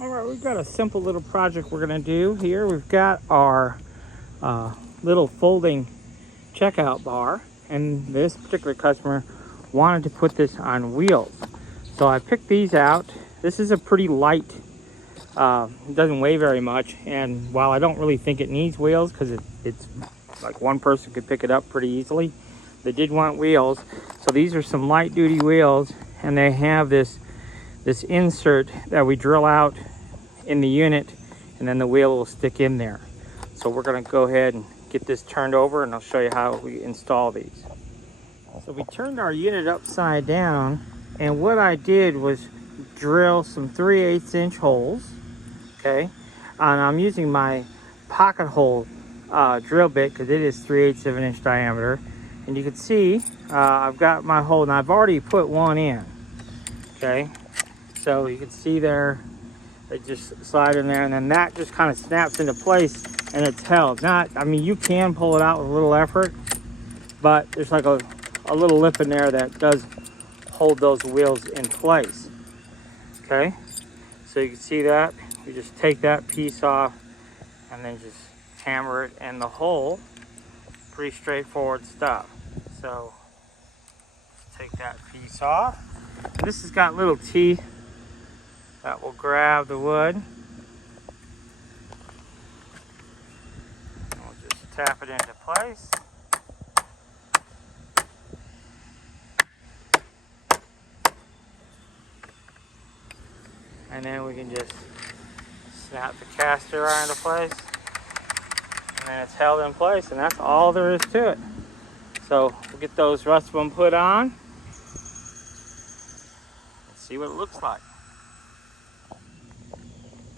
All right, we've got a simple little project we're gonna do here. We've got our little folding checkout bar, and this particular customer wanted to put this on wheels. So I picked these out. This is a pretty light, it doesn't weigh very much, and while I don't really think it needs wheels because it's like one person could pick it up pretty easily, they did want wheels. So these are some light duty wheels, and they have this insert that we drill out in the unit, and then the wheel will stick in there. So we're going to go ahead and get this turned over, and I'll show you how we install these. So we turned our unit upside down, and what I did was drill some 3/8 inch holes, okay, and I'm using my pocket hole drill bit because it is 3/8 of an inch diameter. And you can see I've got my hole, and I've already put one in, okay. So you can see there, they just slide in there, and then that just kind of snaps into place, and it's held. I mean, you can pull it out with a little effort, but there's like a little lip in there that does hold those wheels in place, okay. So you can see that. You just take that piece off and then just hammer it in the hole. Pretty straightforward stuff. So just take that piece off. This has got little teeth that will grab the wood. And we'll just tap it into place. And then we can just snap the caster right into place. And then it's held in place, and that's all there is to it. So we'll get those rest of them put on. Let's see what it looks like.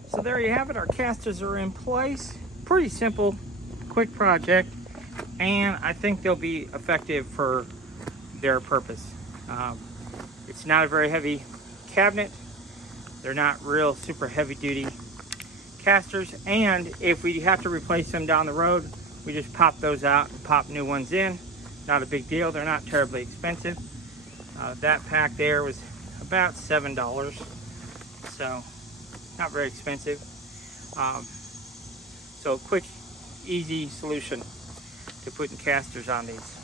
So there you have it. Our casters are in place. Pretty simple, quick project, and I think they'll be effective for their purpose. It's not a very heavy cabinet. They're not real super heavy duty casters, and if we have to replace them down the road, we just pop those out and pop new ones in. Not a big deal. They're not terribly expensive. That pack there was about $7, so not very expensive. So quick, easy solution to putting casters on these.